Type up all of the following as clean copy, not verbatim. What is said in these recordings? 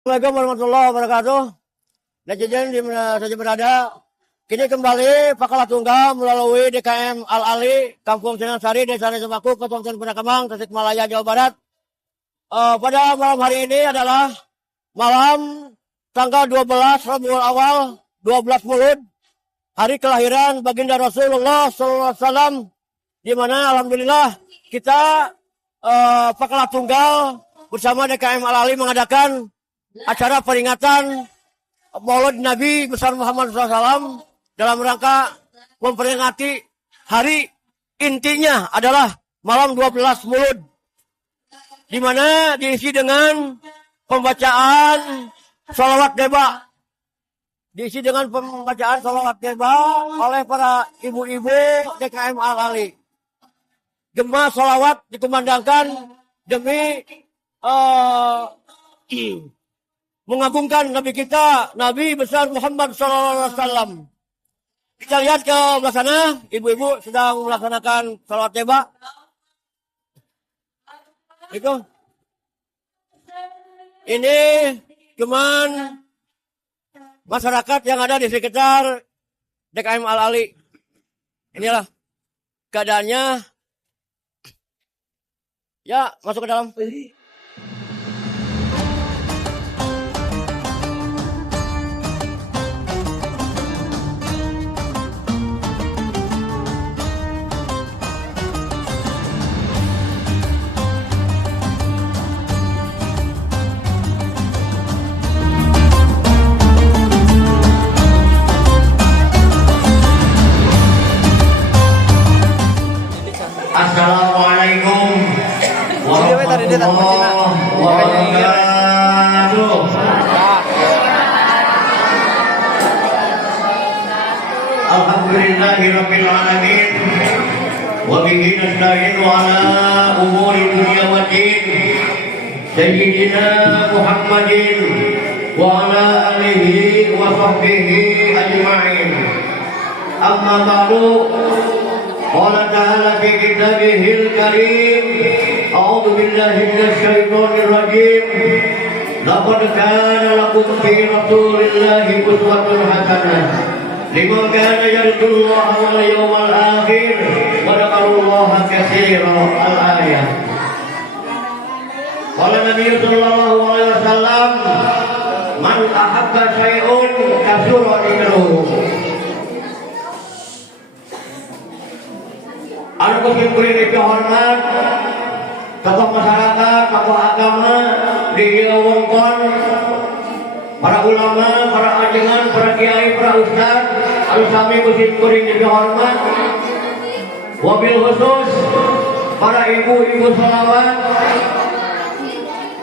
Assalamualaikum warahmatullahi wabarakatuh. Netizen di mana saja berada, kini kembali Pakalah Tunggal melalui DKM Al-Ali, Kampung Sari, Desa Semaku, Kecamatan Penakamang, Tasikmalaya, Jawa Barat. Pada malam hari ini adalah malam tanggal 12 Rabiul Awal 12 Mulud, hari kelahiran baginda Rasulullah SAW, di mana alhamdulillah kita Pakalah Tunggal bersama DKM Al-Ali mengadakan acara peringatan Maulid Nabi besar Muhammad SAW dalam rangka memperingati hari intinya adalah malam 12 Mulud, di mana diisi dengan pembacaan sholawat deba, oleh para ibu-ibu DKM Al-Ali. Gema sholawat dikumandangkan demi mengagungkan Nabi kita, Nabi besar Muhammad SAW. Kita lihat ke belah sana, ibu-ibu sedang melaksanakan sholawat deba. Itu. Ini cuman masyarakat yang ada di sekitar DKM Al-Ali. Inilah keadaannya. Ya, masuk ke dalam. Assalamualaikum warahmatullahi wabarakatuh. Alhamdulillahirabbil alamin wa bihi nasta'inu ala umuri dunya waddin. Sayyidina Muhammadin wa ala alihi wa sahbihi ajma'in. Amma ba'du. قال تعالى في كتابه الكريم أعوذ بالله من الشيطان الرجيم لقد كان لكم في رسول الله أسوة حسنة لمن كان يرجو الله واليوم الآخر وذكر الله كثيرا الآية. قال النبي صلى الله عليه وسلم من أحب شيء كثر ذكره. Anu kuring dihormat tokoh masyarakat, tokoh agama di wewengkon, para ulama, para ajengan, para kiai, para ustaz, anu sami kuring dihormat. Wabil khusus para ibu-ibu sholawat,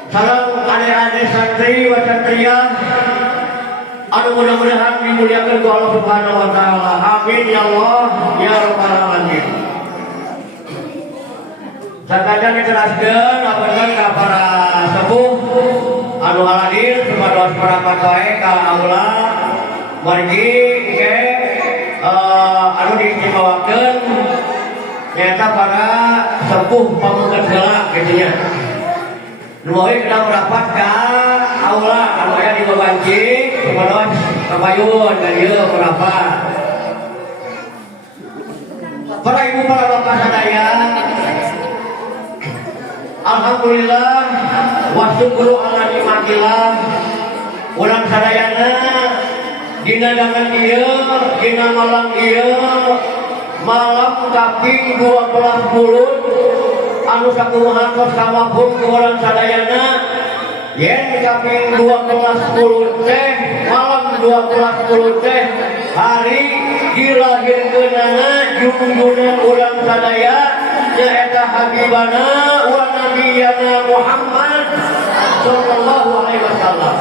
sareng adik-adik santri wa santriyah, anu mudah-mudahan dimuliakan ku Allah Subhanahu wa taala. Amin ya Allah ya rabbal alamin. Sakadang diteraskeun apunten ka para sepuh anu hadir supados para patoe ka aula margi ke anu diistimewakeun nyaeta para sepuh pamungkas heula kitu nya. Nu oge kada merapat ka aula anu aya di babanci supados kabayun ka dieu merapat. Para ibu para bapak sadaya, alhamdulillah wa syukru ala nikmatillah. Urang sadayana dina dangan ieu, dina malam ieu, malam kaping 12 Mulud anu sakumaha tos kamapung ku urang sadayana. Yen kaping 12 Mulud teh, malam 12 Mulud teh hari dilahirkeunana junjungan urang sadaya nyaeta habibana wa nabiyana Muhammad sallallahu alaihi wasallam.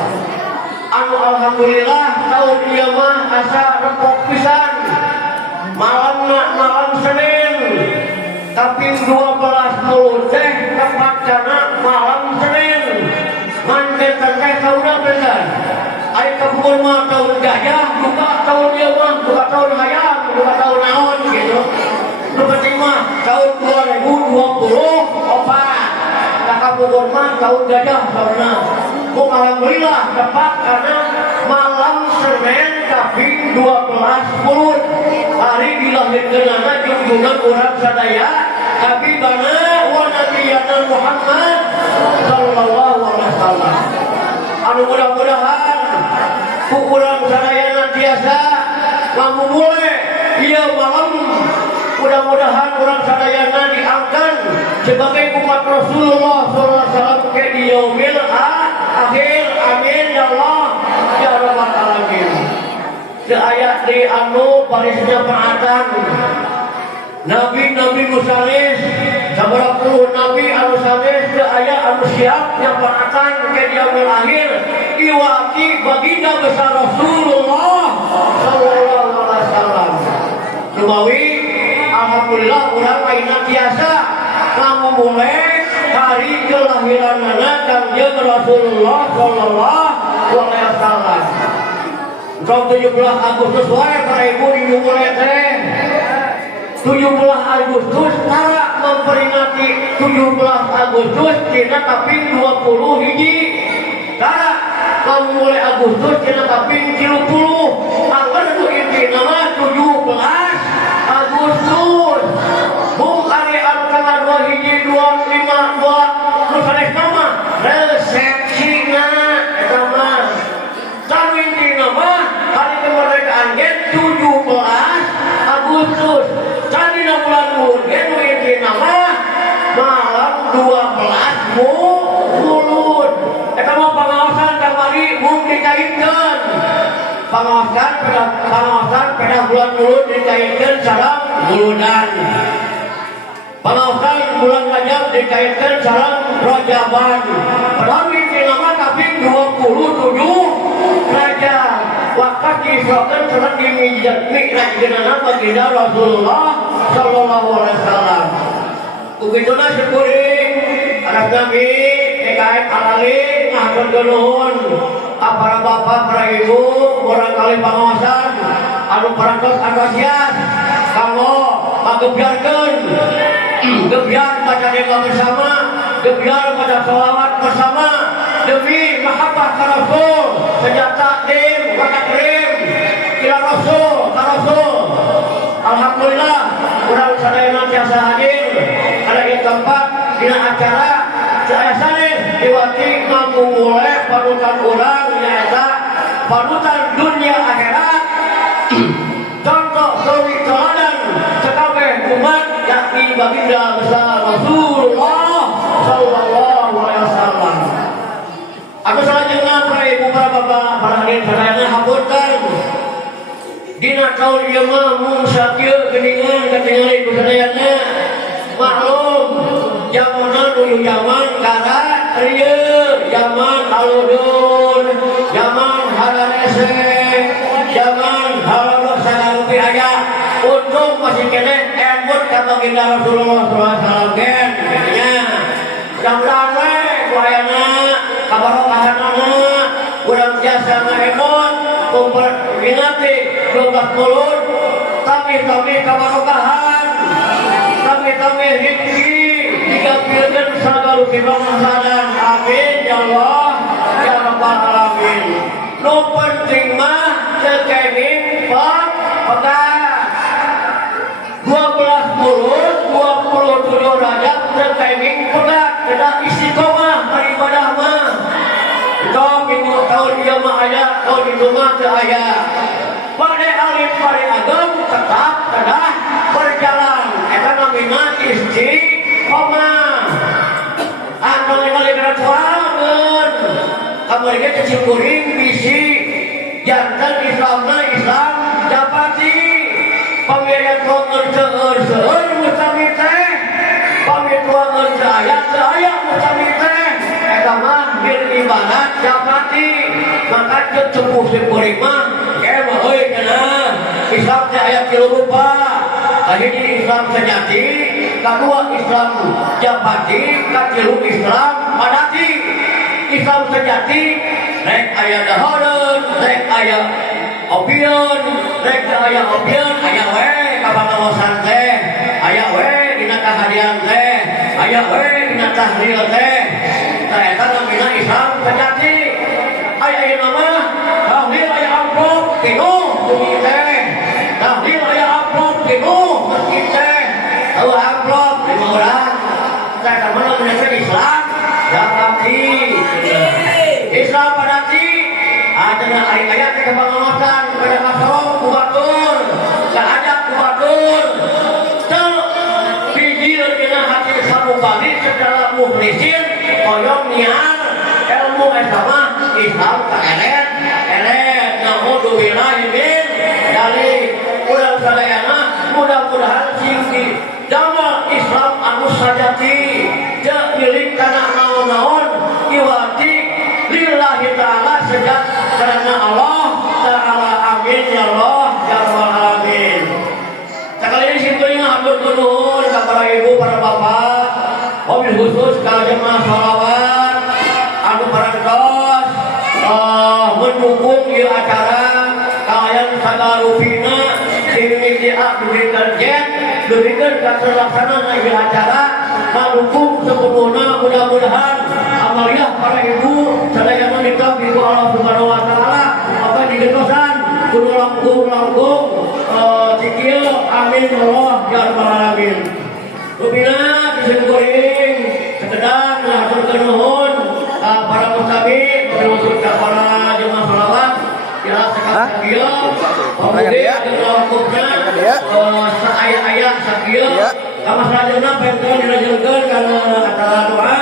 Anu alhamdulillah tahun ieu mah asa repok pisan. Malam Senin kaping 12 Mulud teh tepatna malam Senin. Mangke teh sauna bener. Ai kapun mah tahun gajah, buka tahun ieu mah, buka tahun hayam, buka tahun naon gitu. Nu penting mah tahun 2024. Kakak Bogor mah tahun gajah sauna. alhamdulillah tepat karena malam Senin kaping 12 hari dilahirkeun junjungan urang sadaya Habibana wa Nabiyana Muhammad sallallahu alaihi wasallam. Anu mudah-mudahan ku urang sadaya biasa ngamumule ieu malam mudah-mudahan urang sadayana diangkat sebagai umat Rasulullah sallallahu alaihi wasallam ke yaumil akhir. Amin ya Allah ya rabbal alamin. Seayat di anu barisnya paatan Nabi-nabi musalis sabaraha puluh nabi anu sanes teu aya anu siap nyapaatan ke yaumil akhir iwaki baginda besar Rasulullah sallallahu alaihi wasallam. Lumawi alhamdulillah urang ayeuna tiasa ngamumule hari kelahiranana Kangjeng Rasulullah sallallahu alaihi wasallam. 17 Agustus wae para ibu dimulai teh 17 Agustus tara memperingati 17 Agustus tina kaping 20 hiji tara memulai Agustus tina kaping 30 anggar nu intina mah 17 Agustus bukan anu tanggal 2 hiji 25 nu sanes nama resepsina eta mah kan intina mah hari kemerdekaan ge 17 Agustus kan dina bulan Mulut ge nu intina mah malam 12 Mulut eta mah pangaosan kamari mung dikaitkeun pangaosan pada bulan Mulut dikaitkeun sareng buludan. Pangaosan bulan Rajab dikaitkan sareng Rajaban. Padahal ini nama kaping 27 Rajab. Waktu diisrokeun sareng Mi'raj geunana baginda Rasulullah sallallahu alaihi wasallam. Kubituna syukuring anak Nabi DKM Al-Ali ngahaturkeun nuhun para bapak, para ibu, barangkali pangaosan anu parantos antusias kanggo magebyarkeun gebyar baca doa bersama, gebyar baca sholawat bersama demi mahabbah ka Rasul, sejak takdim wa takrim ila Rasul ka Rasul. Alhamdulillah urang sadayana tiasa hadir ada di tempat dina acara saya sanes diwati mamumule panutan urang nyaeta panutan dunia akhirat contoh sawi teladan sakabeh umat yakni baginda besar Rasulullah sallallahu alaihi wasallam. Aku salajengna para ibu, para bapak, para hadirin sadayana hapunten. Dina taun ieu mah mung sakieu geuningan katingali ku sadayana. Maklum zamanna nuju zaman karat rieu, zaman aludun, zaman haranese, zaman halalu sagarupi aya. Untung masih kene embut ka baginda Rasulullah sallallahu alaihi wasallam gen nya. Mudah-mudahan we kuayana kabarokahanana urang tiasa ngaemot kumpul inati 12 Mulut tami-tami kabarokahan tami-tami rezeki digapirkeun sagarupi bangsadan. Amin ya Allah ya rabbal alamin. Nu penting mah teu kenging pegang 12 Mulut 27 Rajab terkenging pegat kita istiqomah beribadah mah itu minggu tahun dia mah aya tahun itu mah teu aya pada alim pada agam tetap kedah berjalan eta namina istiqomah anu ningali kana sorangeun kamari ge cicikuring bisi janten Islamna Islam dapati pamirian tuangan seueur mustami teh pamir tuangan seaya mustami teh eta mah beribadat dapati maka ceuk sepuh sekuring mah mah euy cenah Islam teh aya tilu rupa hiji Islam sejati kadua Islam dapati katilu Islam padati. Islam sejati rek aya dahareun rek aya opion rek aya opion aya we kapangaosan teh aya we dina kahadian teh aya we dina tahlil teh eta namina Islam sejati. ayo nama tahlil aya amplop penuh bumi teh tahlil aya amplop penuh masjid teh tahu amplop 5 orang saya kan mana menyebut Islam ya pasti Islam pada si ada ayat-ayat ke pengawasan pada kasarong kubatur keadaan kubatur terpijil dengan hati sarubani secara mukhlisin koyong niat ilmu esama Islam keeret naudzubillah dari udah sadayana mudah-mudahan sing jamal Islam anu sajati teu milik kana naon-naon iwati lillahi ta'ala sejak karena Allah ta'ala amin ya Allah ya rabbal alamin. Sekali ini simpuling hatur nuhun ka para ibu para bapak wabil khusus ka jemaah shalawat anu parantos mendukung ieu acara kalian sagarupina dimimiti diberikan jet diberikan terlaksana ieu acara mendukung sepenuhnya mudah-mudahan amaliyah para ibu sadayana nikah ibu Allah Subhanahu wa taala apa digentosan kudu langkung tikil amin ya Allah ya rabbal alamin. Rupina disengkuring sekedar ngaturkeun nuhun para mustabid termasuk para jemaah shalawat ya sekarang dia pemuda ada langkungnya ayat-ayat sakieu kama selanjutnya pengen dirajulkeun kana acara doa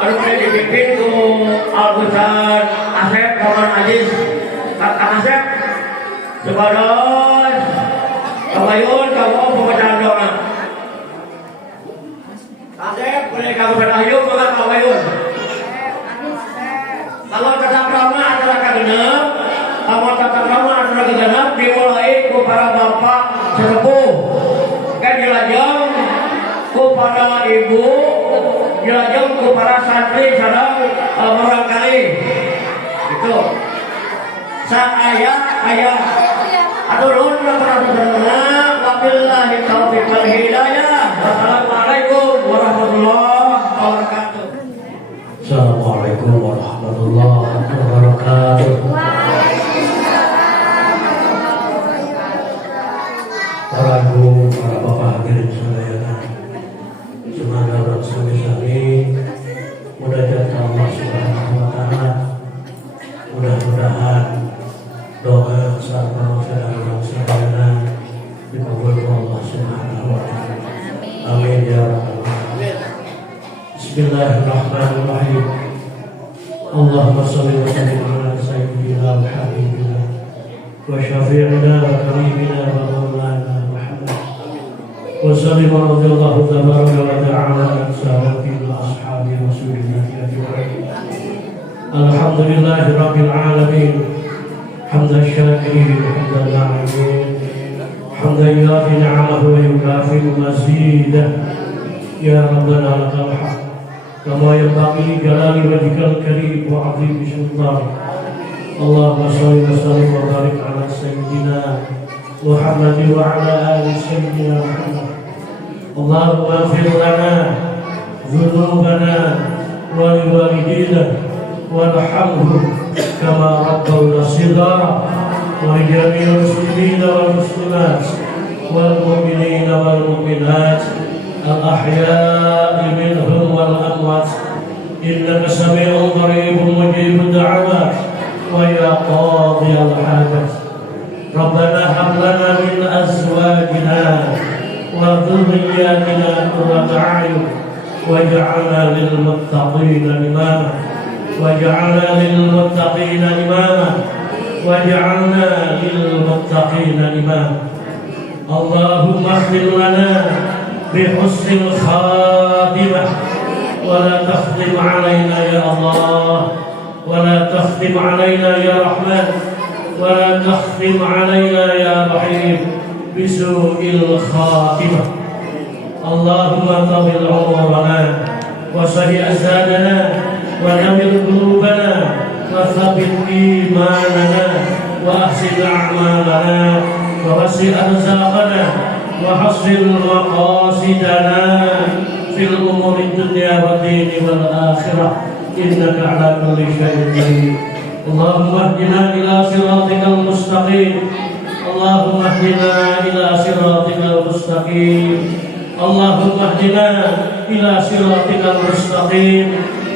anu dipimpin ku Al-Ustaz Asep Kawan Aziz Kak Asep sebados kabayun kamu pembacaan doa Asep boleh kamu berahyu maka kabayun kalau kata krama acara kagenep kalau kata krama acara kagenep dimulai ku para bapak sesepuh kan dilajeng ku para ibu dilajeng ku para santri sareng barangkali itu ayat aturun rahmatullah wabillahi taufiq wal hidayah wassalamualaikum warahmatullahi wabarakatuh. Assalamualaikum warahmatullahi wabarakatuh. Para ibu, para bapak hadirin sekalian, semoga bersami-sami mudah-mudahan Allah Subhanahu wa taala mudah-mudahan doa saudara-saudara sekalian dikabulkan Allah Subhanahu wa taala. Amin ya rabbal alamin. Bismillahirrahmanirrahim. Allahumma shalli wa sallim ala sayyidina wa habibina wa syafi'ina wa habibina wa maulana Muhammad. Wa sallim radhiyallahu tabaraka wa ta'ala an sahabatina ashabi rasulillah ajma'in. Alhamdulillahi rabbil alamin. Hamdan syakirin hamdan na'imin. Hamdan yuafi ni'amahu wa yukafi mazidah. Ya Rabbana lakal hamd kama yanbaghi li jalali wajhikal karim wa 'azimi sultanik. Allahumma shalli wa sallim wa barik ala sayyidina Muhammad wa ala ali sayyidina Muhammad. Allahumma ighfir lana dhunubana wa liwalidina warhamhum kama rabbawna shighara wa li jami'il muslimina wal muslimat wal mu'minina wal mu'minat al-ahya'i minhum wal amwat innaka sami'un qaribun mujibud da'awat wa ya qadiyal hajat rabbana hab lana min azwajina wa dhurriyyatina qurrata a'yun waj'alna lil muttaqina imama waj'alna lil muttaqina imama waj'alna lil muttaqina imama. Allahumma ighfir lana بحسن الخاتمة ولا تختم علينا يا الله ولا تختم علينا يا رحمن ولا تختم علينا يا رحيم بسوء الخاتمة. اللهم طول عمرنا وصل أجسادنا ونمر قلوبنا وثبت إيماننا وأحسن أعمالنا ووسع أرزاقنا وحصل مقاصدنا في الأمور الدنيا والدين والآخرة إنك على كل شيء قدير. اللهم اهدنا إلى صراطك المستقيم اللهم اهدنا إلى صراطك المستقيم اللهم اهدنا إلى صراطك المستقيم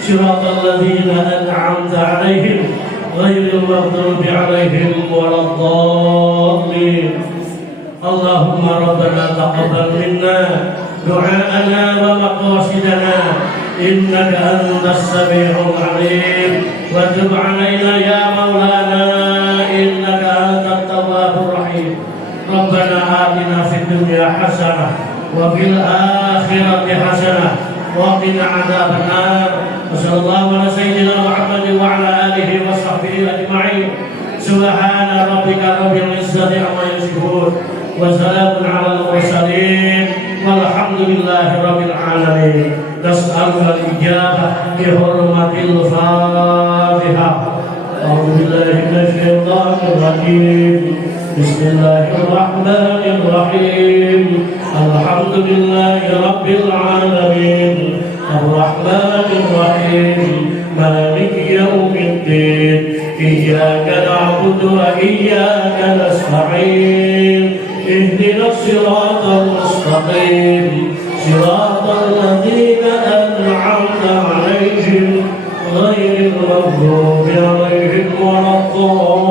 صراط الذين أنعمت عليهم غير المغضوب عليهم ولا الضالين اللهم ربنا تقبل منا دعاءنا ومقاصدنا إنك أنت السميع العليم وتب علينا يا مولانا إنك أنت التواب الرحيم ربنا آتنا في الدنيا حسنة وفي الآخرة حسنة وقنا عذاب النار وصلى الله على سيدنا محمد وعلى آله وصحبه أجمعين سبحان ربك رب العزة عما يصفون وسلام على المرسلين والحمد لله رب العالمين نسألك الإجابة بحرمة الفاتحة أعوذ بالله من الشيطان الرجيم بسم الله الرحمن الرحيم الحمد لله رب العالمين الرحمن الرحيم مالك يوم الدين إياك نعبد وإياك نستعين اهدنا الصراط المستقيم صراط الذين أنعمت عليهم غير المغضوب عليهم ولا الضالين